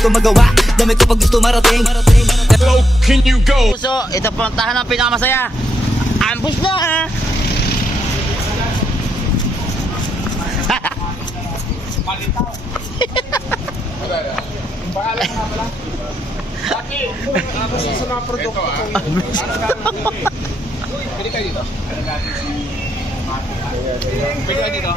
ko magawa, dami ko pag gusto marating. Hello, can you go? So, ito po ang tahanan ng pinakamasaya. Ambush na ha! Malitaw. Bahala na pala. Bakit? Ako sa mga produkto ko. Pwede kayo dito? Pwede kayo dito?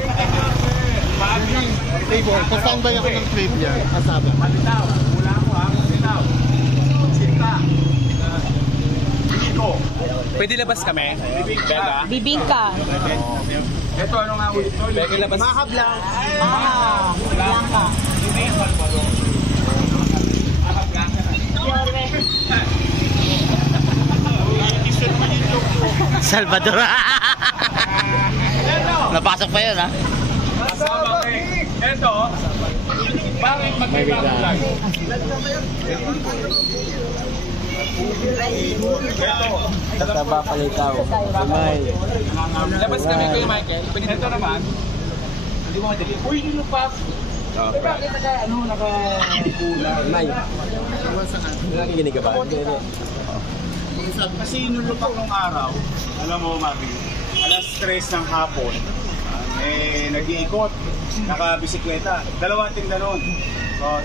Table, kasambay ako ng trip yan. Kasama. Malitaw. Wala ako ha. Malitaw. Sinta. Bibiko. Pwede labas kami? Bega? Bibingka. Ito ano nga ulit? Bega labas. Mahab lang. Blanca. Salvador. Napasok pa yun ha? Kasama ko eh. Ito, bakit magkaiba ang vlog? Kasaba palitaw. May. Labas kami kayo Michael. Ito naman. Hindi mo madali. Uy, nilupak. Bakit naka-pula? May. Nakikinig ka ba? Kasi nilupak nung araw, alam mo Maki, alas 3 ng hapon, nag-iikot, naka-bisikleta. Dalawa tinda nun.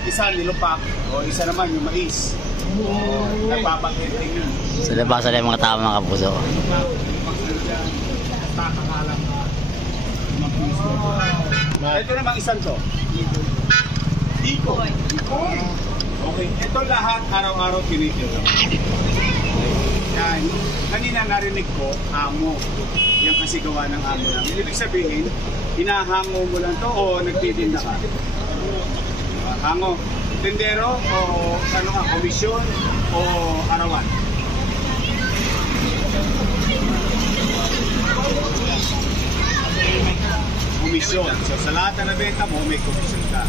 Isa nilupak, isa naman yung mais. Nagpapakiting yun. Sa labasan na yung mga tao mga kapuso. Ito naman isang to. Iko. Okay. Ito lahat araw-araw tinitira. Yan. Kanina narinig ko, amo. Yan kasi gawa ng amo namin. Ibig sabihin, hinahango mo lang to o nagtitinda ka? Hango. Tindero o ano nga, komisyon o arawan? Komisyon. So sa lahat na nabenta mo, may komisyon ka.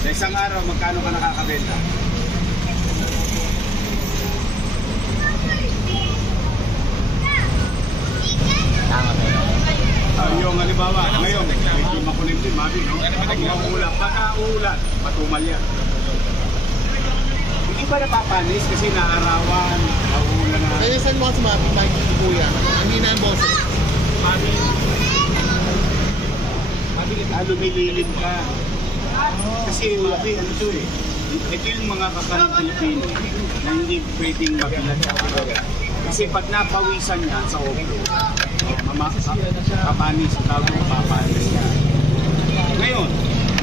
Sa isang araw, magkano ka nakakabenta? Yung halimbawa, ngayon, medyo makulimlim, mabi, no? Pag pagka-uulan, matumal yan. Hindi ba napapanis kasi naarawan, nauulan na? Kaya saan mo ka sumabi, Mike, kuya? Ang hina ang boses. Mabi, lumililim ka. Kasi mabi, ano to eh, ito yung mga kakaling Pilipino na hindi pwedeng mabilat sa araw. Kasi pag napawisan yan sa obro, kapanis, tawag mo papanis ka. Ngayon,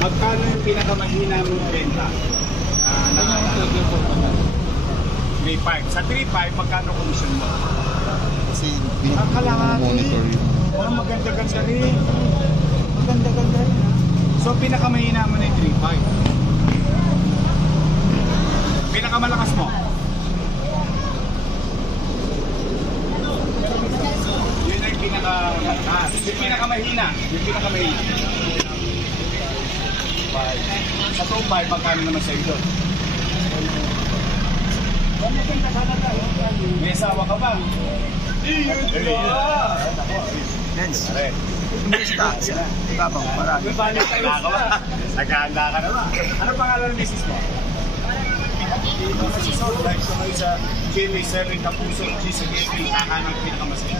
magkano yung pinakamahina mong benta? 3.5. Sa 3.5, magkano komisyon mo? Kasi Kalahati. Maganda-ganda rin. Maganda-ganda rin. So, pinakamahina mo na yung 3.5. Pinakamalakas mo? Yun ang pinakamalakas. Yung pinakamahina. Yung pinakamahina. Sa 2.5, magkano naman sa'yo doon? May asawa ka ba? Lens. Tapang marami. Nagkahanda ka na ba? Ano pangalan ng misis mo? Sa Jimmy, Serring Kapuso, Gisa Gaming, kahanang pinakamasaya.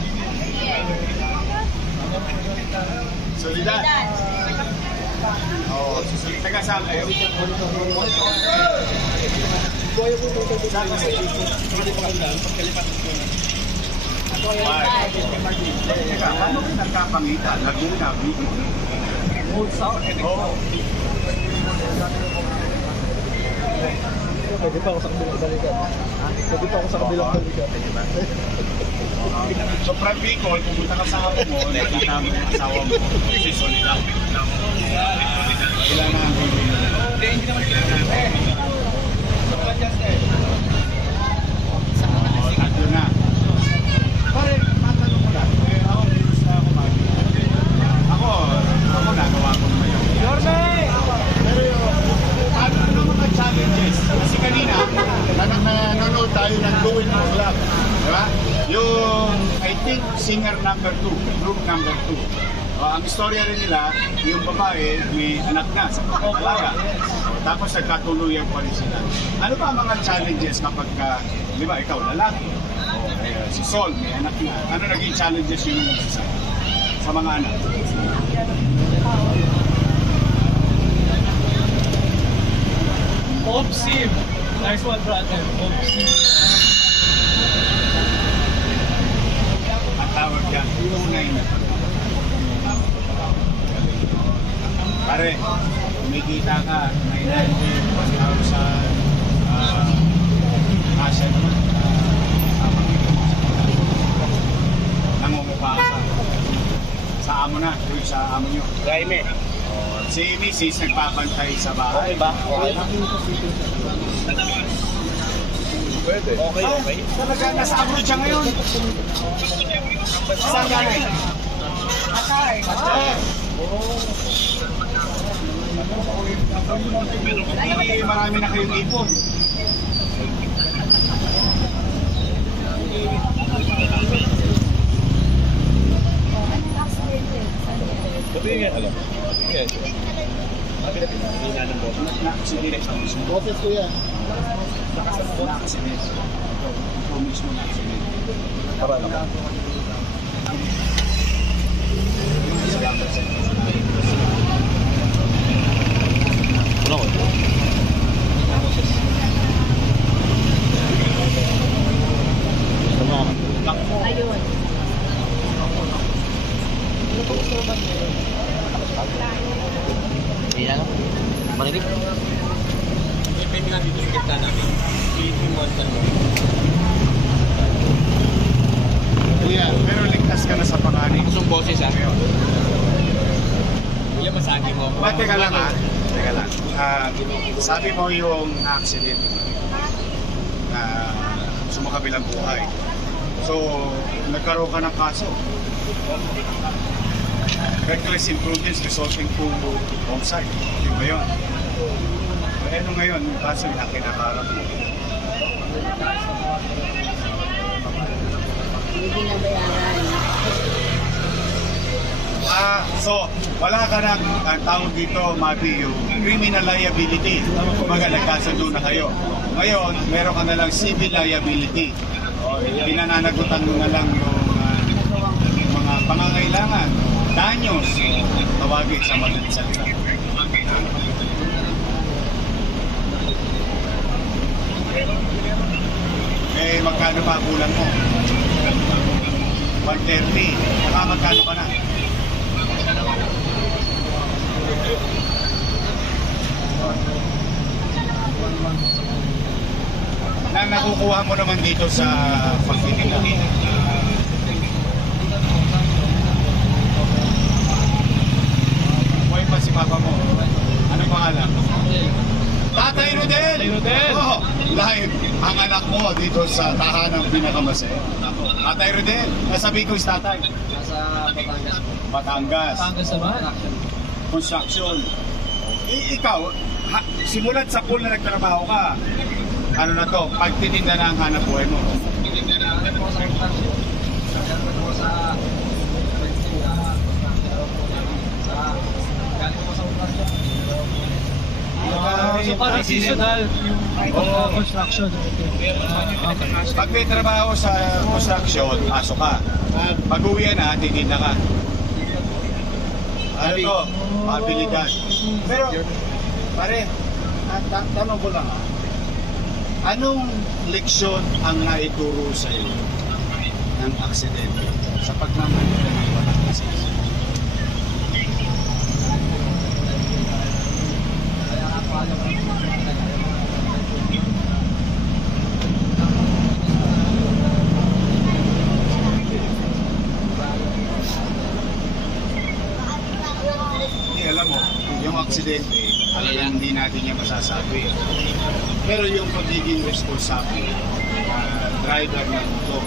Solidad. Oo, susunod. Taga-saan kayo? Saan kasi? Teka, paano ka nagkapangita? Laguna, Bigo. Oo. Pwede pa ako sa kabilang balikan. Pwede pa ako sa kabilang balikan. So, from Bicol, pumunta ka sa ako mo, nakita mo yung asawa mo, si Solidad. Wala na ang bibig. Hindi naman tatlo na. Pare, matanong ko lang. Ako nagawa ko naman yun. Yorme! Pero ano mga challenges? Kasi kanina, nanonood tayo ng Going Mo Club. Diba? Yung, I think, singer number 2, group number 2. Ang istorya rin nila, yung babae may anak na sa pagkakalaga. Tapos nagkatuluyan pa rin sila. Ano ba ang mga challenges kapag, di ba, ikaw lalaki? Si Sol, may anak na. Ano naging challenges yun sa mga anak? Opsim. Nice one, brother. Opsim. Ang tawag yan, tunay na. Pare, kumikita ka, may 1,000, kasi naman, nangungupa ka. Sa amo na, yung sa amo nyo. Jaime. Si Mrs. nagpapantay sa bahay. Okay ba? Okay. Pwede. Okay. Talaga, nasa abroad siya ngayon. Saan galing? Hindi, marami na kayong ipon. Buti nga, alam. Yes. Na-accident sa mismo. Boses ko yan. Na-accident. Ito mismo na-accident. Para naman. Salamat sa inyo. Wala ko. Ayun. Hindi na, no? Marinig? Pwede nga dito sa kita namin. Kuya, pero ligtas ka na sa panganib. Kusong boses, ah. Kuya, masagi mo ako. Teka lang ha. Teka lang. Sabi mo yung accident na sumakabilang buhay. So, nagkaroon ka ng kaso. Reckless imprudence resulting to homicide. Di ba yun? Ano ngayon, yung kaso yung kinakaharap mo? Hindi binabayaran. So, wala ka ng tawag dito, Mabi, yung criminal liability. Kumaga, nagkasundo na kayo. Ngayon, meron ka na lang civil liability. Pinananagutan mo na lang yung mga pangangailangan, danyos, tawagin sa madaling salita. Eh, magkano pa kulang mo? 130. Baka magkano ka na? Na nakukuha mo naman dito sa pagtitinda. Buhay pa si papa mo. Ano pangalan? Tatay Rodel! Oo, live ang anak mo dito sa tahanang pinakamasaya. Tatay Rodel, nasabi ko is tatay. Nasa Batangas po. Batangas. Batangas naman? Construction. Ikaw, simulat sa pool na nagtrabaho ka, ano na to, pagtitinda na ang hanap buhay mo. So parang seasonal yung construction. Pag may trabaho sa construction, pasok ka. Pag uwi na, titinda ka. Ano to? Mabilidad. Pero, pare, tanong ko lang ha. Anong leksyon ang naituro sa iyo ng aksidente sa pagmamaneho ng walang lisensya? Alam mo, yung aksidente, hindi natin yan masasabi. Pero yung pagiging responsable, driver ng motor.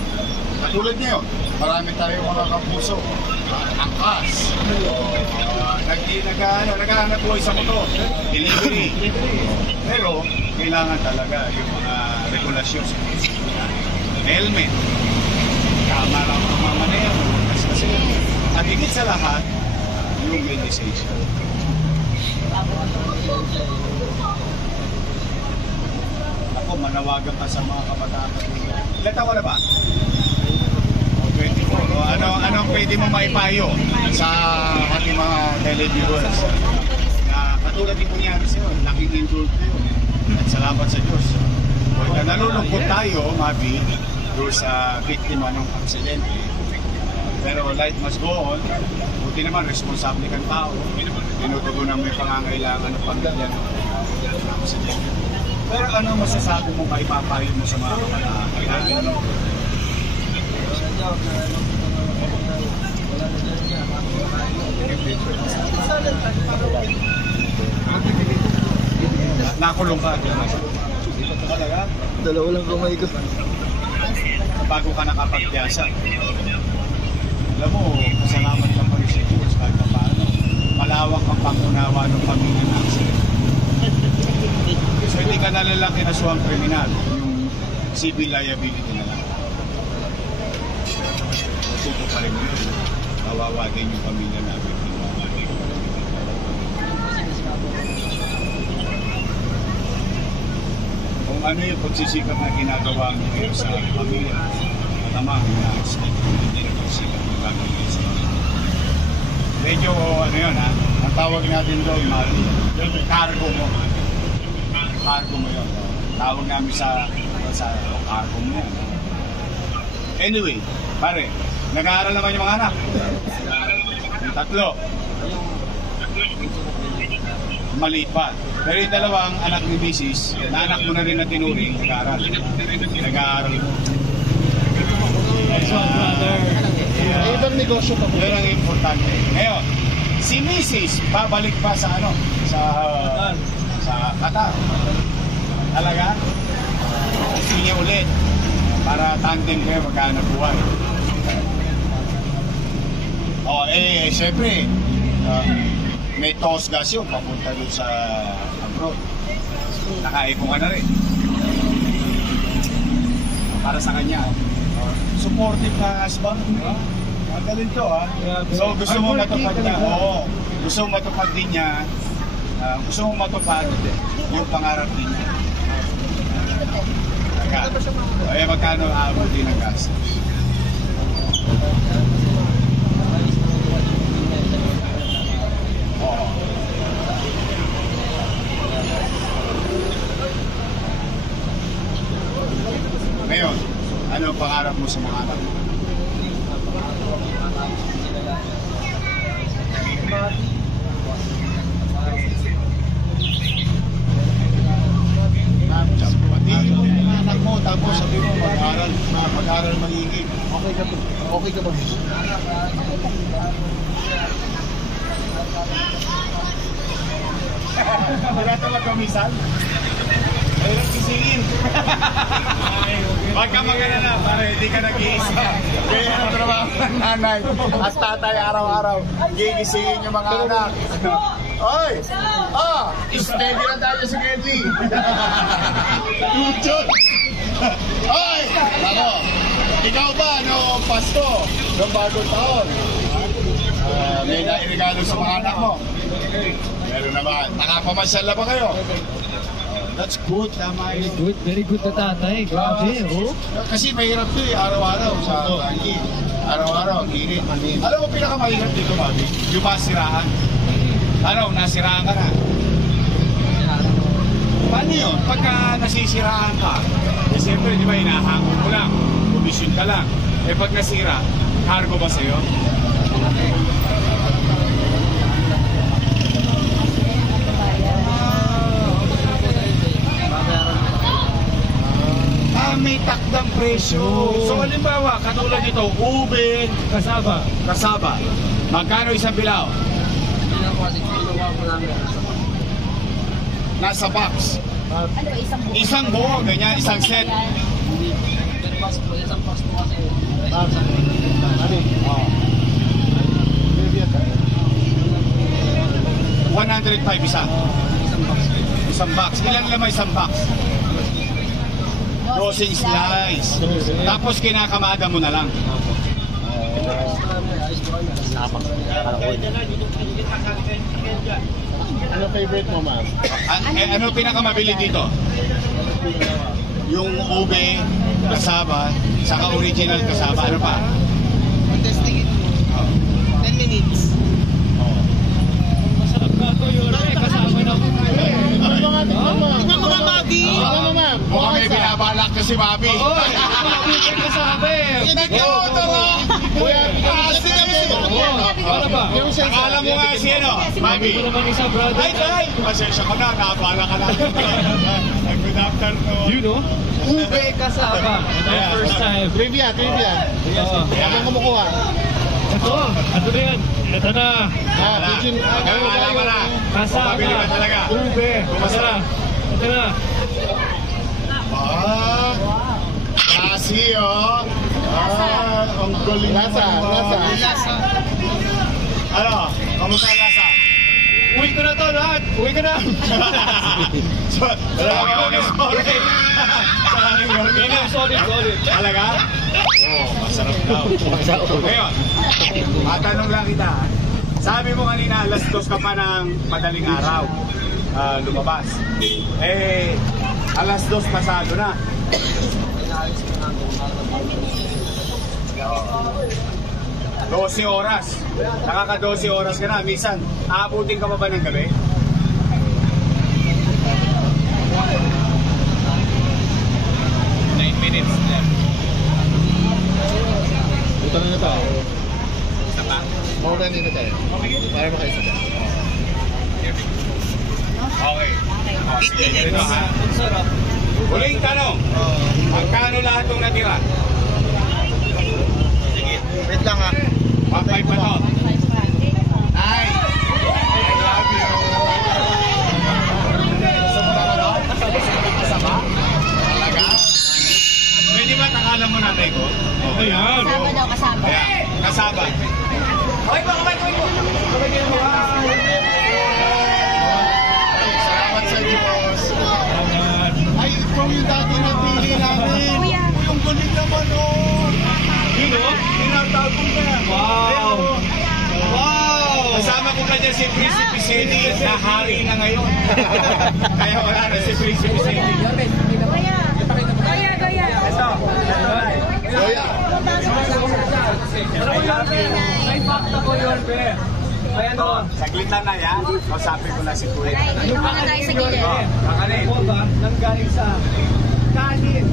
Katulad niyo, marami tayong mga kapuso, angkas, naghahanap buhay sa motor, delivery. Pero, kailangan talaga yung mga regulasyon sa helmet, tama lang ang mamaneho, kasi at higit sa lahat, yung may lisensya. manawagan pa sa mga kabataan. Ilan taon ka na ba? 24. Anong pwede mo maipayo sa ating mga televiewers? Katulad din po niya sa'yo, laking indulto yun. At salamat sa Diyos. Kung nalulungkot tayo, Mabi, doon sa biktima ng aksidente. Pero life must go on. Buti naman, responsable kang tao. Tinutugunan mo yung pangangailangan ng pamilya ng aksidente. Pero ano masasabi mo ba ipapayo mo sa mga kabataan? Nakulong ka. Talaga? Dalawa lang kamay ko. Bago ka nakapagpiyasa. Alam mo, pasalamat ka pa rin sa Diyos kahit pa paano. Malawak ang pangunawa ng pamilya ng accident. So hindi ka nalang kinasuhang kriminal, yung civil liability na lang. Suko pa rin yun. Kawawa din yung pamilya namin. Kung ano yung pagsisikap na ginagawa mo ngayon sa pamilya, matamang na hindi na pagsisikap na gagawin sa pamilya. Medyo ano yun ha, ang tawag natin doon, cargo mo. Cargo mo yun. Tawag namin sa cargo mo yan. Anyway, pare, nag-aaral naman yung mga anak. Yung tatlo. Maliit pa. Pero yung dalawang anak ni Mrs., na anak mo na rin na tinuring, nag-aaral. Nag-aaral mo. Ibang negosyo pa po. Yan ang importante. Ngayon, si Mrs. babalik pa sa ano? Sa Qatar. Talaga? Gusto niya ulit. Para tandem kayo magkano buwan. Siyempre, may toast gas yun, papunta doon sa abroad. Nakaipon ka na rin. Para sa kanya. Supportive na husband. Magaling to ha. So gusto mo matupad niya. Oo. Gusto mo matupad din niya. Gusto mo matupad yung pangarap din niya. Magkano aabot din ang gastos? Oo. Ngayon, ano ang pangarap mo sa mga anak mo? Patingin mo yung anak mo, tapos sabi mo mag-aral magiging. Okay ka ba? Wala ka magkamisan? Ayun, kisingin. Huwag ka mag-alala para hindi ka nag-iisa. Kaya ang trabaho ng nanay at tatay araw-araw, gigisingin yung mga anak. Oy! Steady na tayo si Kelly. Tuchot! Oy! Ako, ikaw ba, Pasko, noong bagong taon? May nairegalo sa mga anak mo? Meron naman. Nakapamasyal na ba kayo? That's good, tama yun. Very good na tatay. Grabe, oh. Kasi mahirap to araw-araw sa bangin. Araw-araw, kirin. Alam mo, pinakamahirap dito, Mami? Yung masiraan. Ano, nasiraan ka na. Paano yun? Pagka nasisiraan ka, siyempre, di ba, hinahangon mo lang. Komisyon ka lang. Pag nasira, cargo ba sa'yo? May takdang presyo. So, halimbawa, katulad ito, ube, kasaba. Magkano isang bilao? Nasa box. Isang buo, ganyan, isang set. 105 isa. Isang box. Ilan naman isang box? Dosing slice. Tapos kinakamada mo na lang. Ano favorite mo, ma'am? Ano pinakamabili dito? yung ube kasama, saka original kasama. Ano pa? Testingin mo. 10 minutes. Masarap na ito yun. Kasama na po. Tingnan mo nga, Bobby. Mukhang may binabalak ka si Bobby. Kasabi. Akala mo nga si ano, Bobby. Ito naman isa, brother. Ay! Pasensya ka na, nakabala ka na. Good afternoon. You know? Ube kasama. Ito ang Yeah. first time. Trivia. Habang kumukuha. Ito. Ito na yan. Ito na. Nakakala ka na. Kasama. Pabili ka talaga. Ube. Masarap. Ito na. Kasi ang galing. Lasa. Ano? Kamusta ang lasa? Uwi ko na to lahat. Uwi ko na. Solid. Talaga? Oo, masarap daw. Ngayon, matanong lang kita. Sabi mo kanina, alas 2 ka pa ng madaling araw lumabas. Eh, alas 2 pasado na. 12 oras. Nakaka 12 oras ka na. Minsan, aabutin ka pa ba ng gabi? Ito na ito. Maulan din na tayo. Para makaisa. Okay. Sige, ito ha. Huling tanong. Magkano lahat itong natira? Wait lang ha. Papay pa to. Ay! I love you. Kasama? Talaga? Pwede ba takalan mo nanay ko? Ayan. Kasama daw, kasama. Ayan, kasama. Okay po, salamat sa Diyos. Ay, ikaw yung dati na pili namin. Kuya. Yung galing naman, oh. You know? Tinatawag ko na. Wow. Kasama ko pa dyan si Prinsipe Sedi, na hari na ngayon. Kaya wala na si Prinsipe Sedi. Gaya. Ito. Goya. May fakta ko yun, be. Ay ano? Saglit na na yan. Kausapin ko na si Kuya. Dito muna tayo sa gilid. Kakanin. Ako ba, nanggaling sa kanin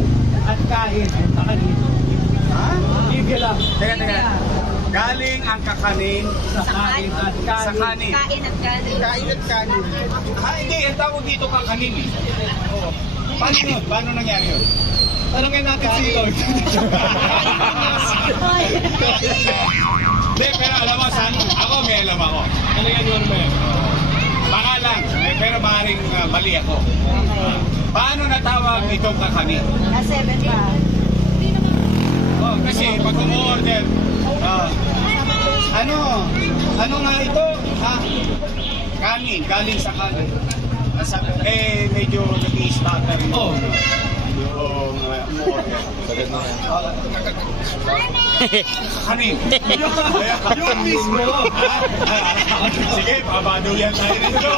at kain. Kakanin. Ha? Igil lang. Teka. Galing ang kakanin Sa kain at sa kanin. kanin. Kain at kanin. Kain at kanin. Hindi. Ang tawag dito kakanin eh. Paano yun? Paano nangyari yun? Tanungin natin si Lord. Hindi, pero alam mo, ako may alam ako. Ano yan, Norme? Baka lang, pero maaaring mali ako. Paano natawag itong kakanin? A7 pa. Kasi pag umorder, ano nga ito? Ha? Kanin, galing sa kanin. Medyo nag-i-starter Oh. yung umorder. Kanin. Yung mismo. Sige, pabado yan tayo nito.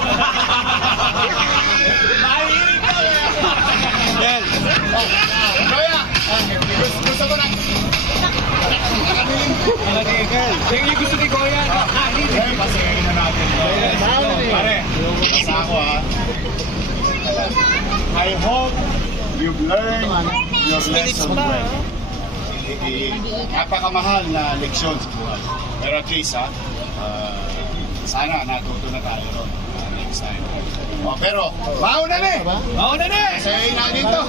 Mahihinig ka. Yan. Kaya, gusto ko na. Yung gusto ni Kuya. Eh, pasingin na natin. Pare, basta ako ha. I hope you've learned your lesson well. Napakamahal na leksyon sa buhay. Pero at least ha, sana natuto na tayo ron next time. Pero, mauna na eh! Mauna na eh! Sayayin natin to.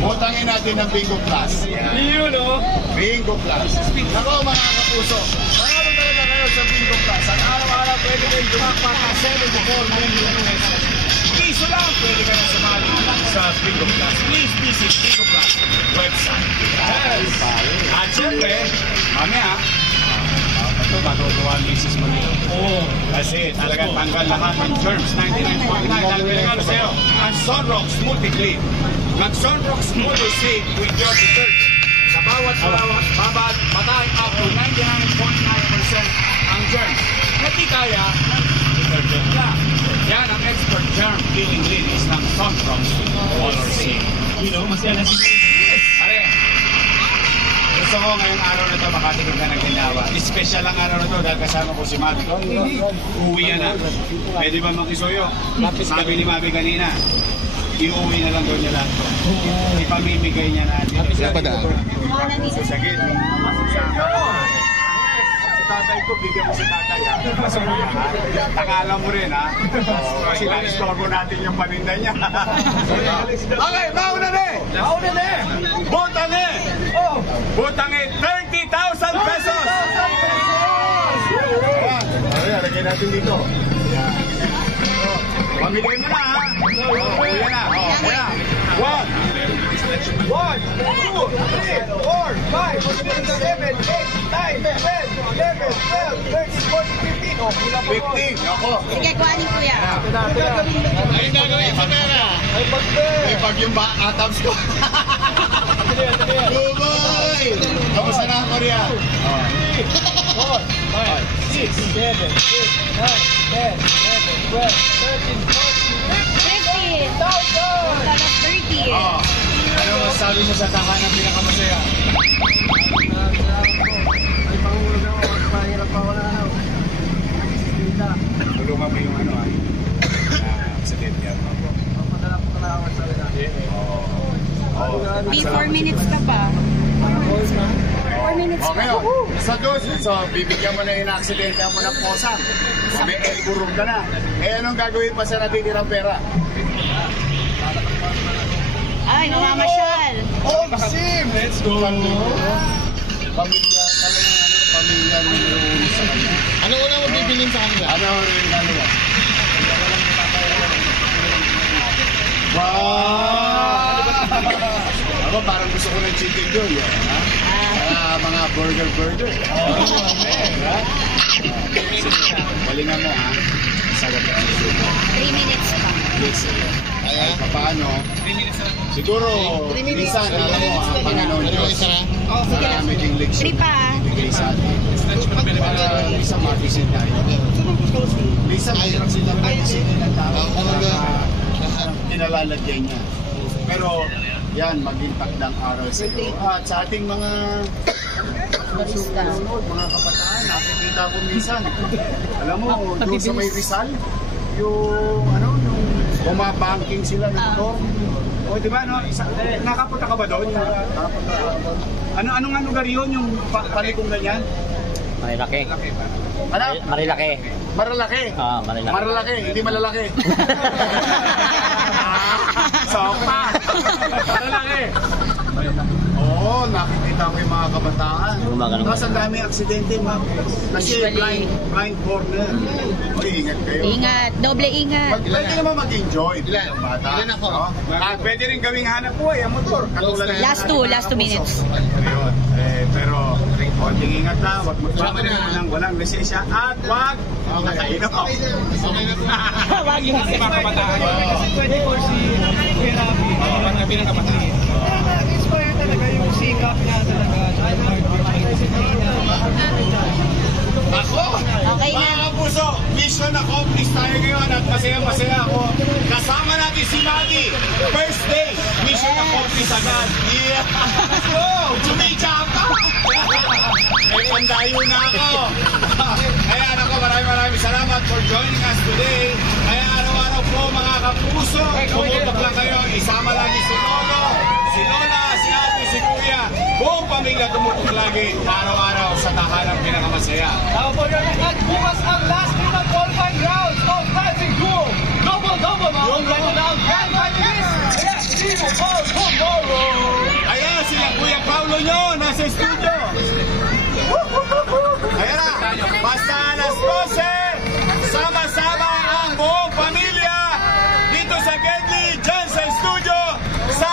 Butangin natin ng Bingo Plus. You know? Bingo Plus. Ako mga kapuso, marami talaga kayo sa Bingo Plus. At araw-araw pwede kayo dumakpa ka 74 million pesos. Piso lang pwede ka na sumali sa Bingo Plus. Please visit Bingo Plus website. Yes. At syempre, mamaya, ito matutuwa ang Mrs. Manila. Oo. Kasi talagang tanggal lahat ng germs, 99.9. Dahil pinagano sa'yo, ang Sunrox Multi-Clean. Mag-Sunrox Multi-Save with your detergent. Sa bawat babad, patay up to 99.9% ang germs. Na di kaya, detergent lang. Yan ang expert germ killing linis ng Sunfrost Color C. Pare, gusto ko ngayong araw na ito, makatikin ka ng ginawa. Special ang araw na ito dahil kasama ko si Mabi. Uwi yan na. Pwede ba makisuyo? Sabi ni Mabi kanina, iuwi na lang daw niya lahat ito. Ipamimigay niya natin. Sa sakit. Tatay ko, bigyan mo si tatay ha. Takala mo rin ha. Kasi na-store natin yung paninda niya. Okay, mauna na eh! Mauna na eh! Butang eh! Butang eh, 30,000 pesos! Ayan, lagyan natin dito. Pamigay mo na ha. Yan na. Ayan. 1, 2, 3, 4, 5, 6, 7, 8, 9, 10, 11, 12, 13, 14, 15. Oh, 15. Ako. Sige, kuhanin kuya. Ayun gagawin sa pera. May pag yung atabs ko. Buboy! Kamusta na ako riyan? 4, 5, 6, 7, 8, 9, 10, 11, 12, 13, 14, 15. 15,000! 30. Ano masabi mo sa taka ng pinakamasaya? Ay, pangulog ako. Mahirap pa ako na ano. Tulungan mo yung ano accident yan. Papadala ko na ako sa kanila. Be 4 minutes ka pa. 4 minutes Okay, ka. sa dos, so bibigyan mo na yung aksidente mo ng posang. May elbow room ka na. Eh, anong gagawin pa sa natitirang pera? Ay, namamasyal. Oh, Sim! Let's go! Pamilya, talagang pamilya ni sa kanya. Ano una mo bibilin sa kanila? Ano rin nalala? Wow! Ako parang gusto ko ng chicken joy. Mga burger. Galingan mo ha. Sagot ka. 3 minutes pa. Ay, paano? Siguro, minsan, alam mo, ang Panginoon Diyos, marami ding leksyon 3 pa. bigay sa atin. Para isang makisin tayo. Minsan, mayroon sila makisin ng tao na kinalalagyan niya. Pero, yan, maging takdang aral sa iyo. At sa ating mga susunod, mga kabataan, nakikita ko minsan. Alam mo, doon sa may Rizal, yung bumabanking sila ng motor. O, di ba, nakapunta ka ba doon? Anong lugar yun, yung palikong ganyan? Marilaki. Ano? Marilaki. Marilaki. Marilaki. Marilaki, hindi malalaki. Sopa. Marilaki. Oo, nakikita ko yung mga kabataan. Tapos ang daming aksidente, kasi blind corner. Ingat kayo. Ingat. Doble ingat. Pwede naman mag-enjoy. Ilan ako? Pwede rin gawing hanap buhay ang motor. Last 2 minutes. Ayun. Pero, konting ingat lang. Huwag magpapalito ng walang lisensya. At huwag nakainom. Okay na po. Wag yung mga kabataan. Kasi 24 si Kerabi. Pinakabataan. Inspire talaga yung sikap niya talaga. Ako! Okay na. Mga puso, mission accomplished tayo ngayon at masaya-masaya ako. Kasama natin si Maddie. First day, mission accomplished agad. Yeah! Let's go! Chumicha ka! Eh, pandayo na ako. Ayan ako, maraming salamat for joining us today. Kaya araw-araw po mga kapuso, tumutok lang kayo. Isama lagi si Lolo, si Lola, si Ate, si Kuya. Buong pamilya tumutok lagi araw-araw sa tahanang pinakamasaya. Now for your next, bukas ang last game of qualifying rounds of Dancing Duo. Double, mga double grand finalists. Yes, see you all tomorrow. Ayan, sila Kuya Paulo nyo, nasa studio. Ayan na, basta alas 12, sama-sama ang buong pamilya dito sa Gedli, dyan sa studio, sa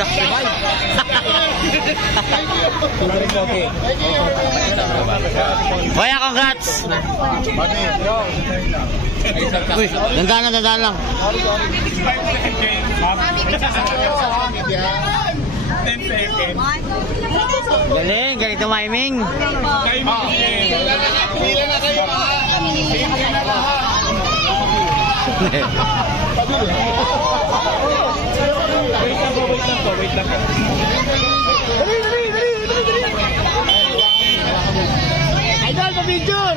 Tahanang Pinakamasaya! Thank you. Kuya, congrats! Uy, dandahan lang. 10 seconds. Galing tumiming. Pila na kayo. Pila na lahat. Wait lang. Idol, pa-picture!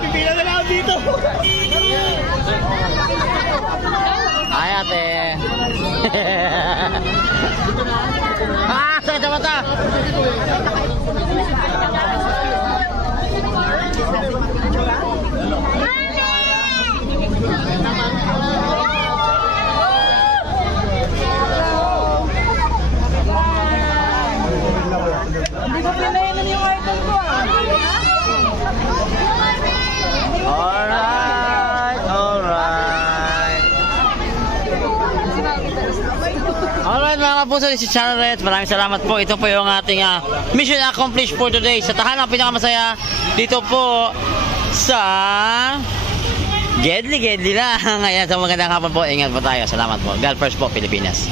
Pipila na lang dito. Ay, ate. Sakit sa mata! Hindi ko pinainom yung idol ko ah. Alright mga kapuso, this is Channel Red. Maraming salamat po. Ito po yung ating mission accomplished for today. Sa tahanang pinakamasaya dito po sa Gedli lang. Ayan, sa magandang hapon po. Ingat po tayo. Salamat po. God first po, Pilipinas.